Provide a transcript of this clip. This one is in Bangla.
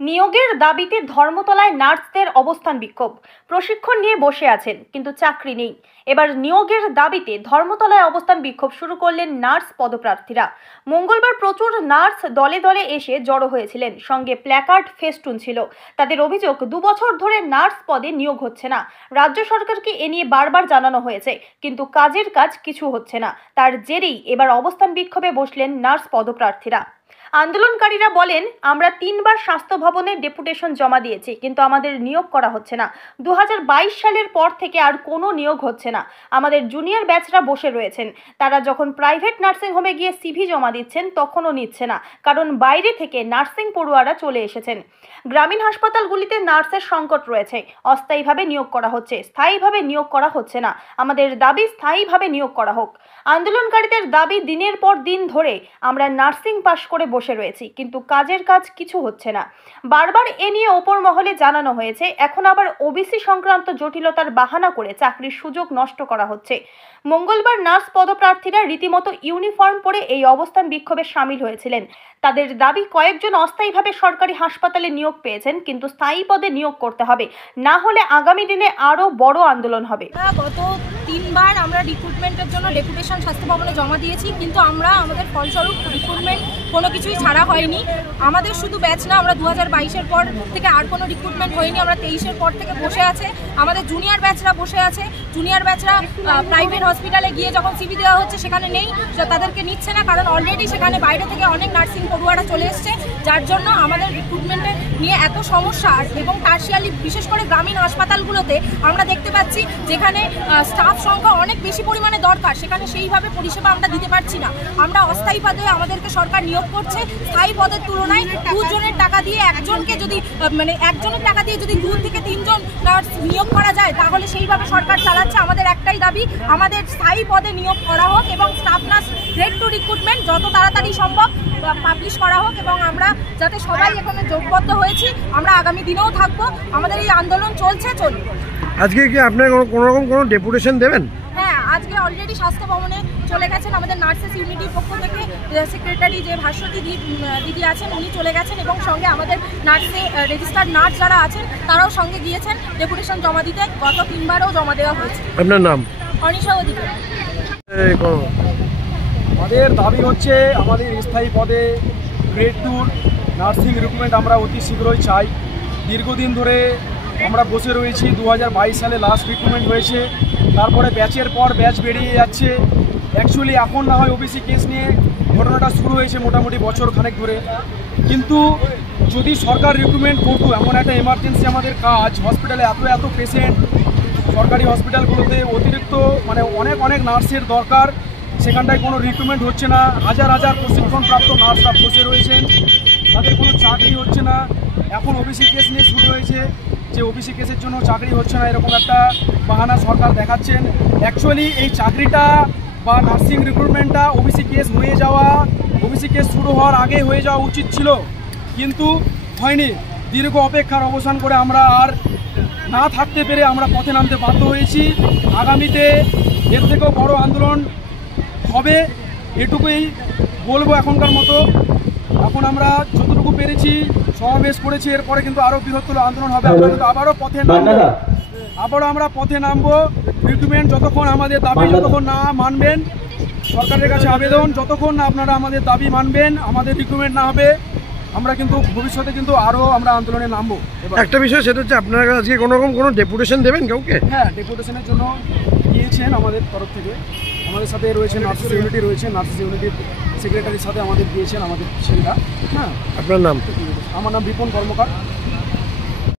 নিয়োগের দাবিতে ধর্মতলায় নার্সদের অবস্থান বিক্ষোভ। প্রশিক্ষণ নিয়ে বসে আছেন কিন্তু চাকরি নেই। এবার নিয়োগের দাবিতে ধর্মতলায় অবস্থান বিক্ষোভ শুরু করলেন নার্স পদপ্রার্থীরা। মঙ্গলবার প্রচুর নার্স দলে দলে এসে জড়ো হয়েছিলেন, সঙ্গে প্ল্যাকার্ড ফেস্টুন ছিল। তাদের অভিযোগ, 2 বছর ধরে নার্স পদে নিয়োগ হচ্ছে না। রাজ্য সরকারকে এ নিয়ে বারবার জানানো হয়েছে, কিন্তু কাজের কাজ কিছু হচ্ছে না। তার জেরেই এবার অবস্থান বিক্ষোভে বসলেন নার্স পদপ্রার্থীরা। আন্দোলনকারীরা বলেন, আমরা 3 বার স্বাস্থ্য ভবনে ডেপুটেশন জমা দিয়েছি, কিন্তু আমাদের নিয়োগ করা হচ্ছে না। 2022 সালের পর থেকে আর কোনো নিয়োগ হচ্ছে না। আমাদের জুনিয়র ব্যাচরা বসে রয়েছেন। তারা যখন প্রাইভেট নার্সিং হোমে গিয়ে সিভি জমা দিচ্ছেন, তখনও নিচ্ছে না, কারণ বাইরে থেকে নার্সিং পড়ুয়ারা চলে এসেছেন। গ্রামীণ হাসপাতালগুলিতে নার্সের সংকট রয়েছে। অস্থায়ীভাবে নিয়োগ করা হচ্ছে, স্থায়ীভাবে নিয়োগ করা হচ্ছে না। আমাদের দাবি স্থায়ীভাবে নিয়োগ করা হোক। আন্দোলনকারীদের দাবি, দিনের পর দিন ধরে আমরা নার্সিং পাশ করে বসে রয়েছি, কিন্তু কাজের কাজ কিছু হচ্ছে না। বারবার এ নিয়ে ওপর মহলে জানানো হয়েছে। এখন আবার ওবিসি সংক্রান্ত জটিলতার বাহানা করে চাকরির সুযোগ নষ্ট করা হচ্ছে। মঙ্গলবার নার্স পদপ্রার্থীরা রীতিমতো ইউনিফর্ম পরে এই অবস্থান বিক্ষোভে সামিল হয়েছিলেন। তাদের দাবি, কয়েকজন অস্থায়ীভাবে সরকারি হাসপাতালে নিয়োগ পেয়েছেন, কিন্তু স্থায়ী পদে নিয়োগ করতে হবে, না হলে আগামী দিনে আরও বড় আন্দোলন হবে। গত 3 বার আমরা রিক্রুটমেন্টের জন্য ডেপুটেশন স্বাস্থ্য ভবনে জমা দিয়েছি, কিন্তু আমাদের ফলস্বরূপ রিক্রুটমেন্ট কোনো কিছুই ছাড়া হয়নি। আমাদের শুধু ব্যাচ না, আমরা 2022-এর পর থেকে আর কোনো রিক্রুটমেন্ট হয়নি। আমরা 23-এর পর থেকে বসে আছে। আমাদের জুনিয়র ব্যাচরা বসে আছে। জুনিয়র ব্যাচরা প্রাইভেট হসপিটালে গিয়ে যখন সিভি দেওয়া হচ্ছে, সেখানে নেই, তাদেরকে নিচ্ছে না, কারণ অলরেডি সেখানে বাইরে থেকে অনেক নার্সিং পড়ুয়ারা চলে এসছে, যার জন্য আমাদের রিক্রুটমেন্টে নিয়ে এত সমস্যা। এবং টার্সিয়ারি, বিশেষ করে গ্রামীণ হাসপাতালগুলোতে আমরা দেখতে পাচ্ছি, যেখানে স্টাফ সংখ্যা অনেক বেশি পরিমাণে দরকার, সেখানে সেইভাবে পরিষেবা আমরা দিতে পারছি না। আমরা অস্থায়ী পদে আমাদেরকে সরকার নিয়োগ করছে, স্থায়ী পদের তুলনায় 2 জনের টাকা দিয়ে একজনকে যদি একজনের টাকা দিয়ে যদি 2 থেকে 3 জন নার্স নিয়োগ করা যায়, তাহলে সেইভাবে সরকার চালাচ্ছে। আমাদের একটাই দাবি, আমাদের স্থায়ী পদে নিয়োগ করা হোক এবং স্টাফ নার্স গ্রেড 2 রিক্রুটমেন্ট যত তাড়াতাড়ি সম্ভব পাবলিশ করা হোক, এবং আমরা যাতে সবাই এখানে যোগবদ্ধ হয়েছি, আমরা আগামী দিনেও থাকবো। আমাদের এই আন্দোলন চলবে। আজকে কি আপনারা কোনোরকম কোনো ডেপুটেশন দেবেন? হ্যাঁ, আজকে অলরেডি স্বাস্থ্য ভবনে চলে গেছেন আমাদের নার্সেস ইউনিটির পক্ষ থেকে সেক্রেটারি যে ভাস্বতী দিদি আছেন, উনি চলে গেছেন, এবং সঙ্গে আমাদের নার্সে রেজিস্টার্ড নার্স যারা আছেন তারাও সঙ্গে গিয়েছেন ডেপুটেশন জমা দিতে। গত 3 বারও জমা দেওয়া হয়েছে। আপনার নাম? অনিশা অধিকারী। আমাদের দাবি হচ্ছে, আমাদের স্থায়ী পদে গ্রেড 2 নার্সিং রিক্রুটমেন্ট আমরা অতি শীঘ্রই চাই। দীর্ঘদিন ধরে আমরা বসে রয়েছি। 2022 সালে লাস্ট রিক্রুটমেন্ট হয়েছে, তারপরে ব্যাচের পর ব্যাচ বেরিয়ে যাচ্ছে। অ্যাকচুয়ালি এখন না হয় ওবিসি কেস নিয়ে ঘটনাটা শুরু হয়েছে মোটামুটি বছর খানেক ধরে, কিন্তু যদি সরকার রিক্রুটমেন্ট করতো, এমন একটা এমার্জেন্সি আমাদের কাজ, হসপিটালে এত পেশেন্ট, সরকারি হসপিটালগুলোতে অতিরিক্ত অনেক নার্সের দরকার, সেখানটায় কোনো রিক্রুটমেন্ট হচ্ছে না। হাজার প্রশিক্ষণপ্রাপ্ত নার্সরা বসে রয়েছেন, তাদের কোনো চাকরি হচ্ছে না। এখন ওবিসি কেস নিয়ে শুরু হয়েছে যে ওবিসি কেসের জন্য চাকরি হচ্ছে না, এরকম একটা বাহানা সরকার দেখাচ্ছেন। অ্যাকচুয়ালি এই চাকরিটা বা নার্সিং রিক্রুটমেন্টটা ওবিসি কেস শুরু হওয়ার আগে হয়ে যাওয়া উচিত ছিল, কিন্তু হয়নি। দীর্ঘ অপেক্ষার অবসান করে আমরা আর না থাকতে পেরে আমরা পথে নামতে বাধ্য হয়েছি। আগামীতে এর থেকেও বড় আন্দোলন হবে, এটুকুই বলবো এখনকার মতো। এখন আমরা যতটুকু পেরেছি সমাবেশ করেছি, এরপরে কিন্তু আরও বৃহত্তর আন্দোলন হবে। আমরা কিন্তু আবারও আমরা পথে নামবো। রিক্রুটমেন্ট যতক্ষণ আমাদের দাবি যতক্ষণ না মানবেন, সরকারের কাছে আবেদন, যতক্ষণ না আপনারা আমাদের দাবি মানবেন, আমাদের রিক্রুটমেন্ট না হবে, আমরা কিন্তু ভবিষ্যতে কিন্তু আরও আমরা আন্দোলনে নামবো। একটা বিষয়, সেটা হচ্ছে আপনারা আজকে কোনো ডেপুটেশন দেবেন কাউকে? হ্যাঁ, ডেপুটেশনের জন্য গিয়েছেন আমাদের তরফ থেকে। আমাদের সাথে রয়েছে নার্সেস ইউনিটি, নার্সেস ইউনিটির সেক্রেটারির সাথে আমাদের গিয়েছেন আমাদের ছেলেরা। হ্যাঁ, আপনার নাম? আমার নাম বিপন কর্মকার।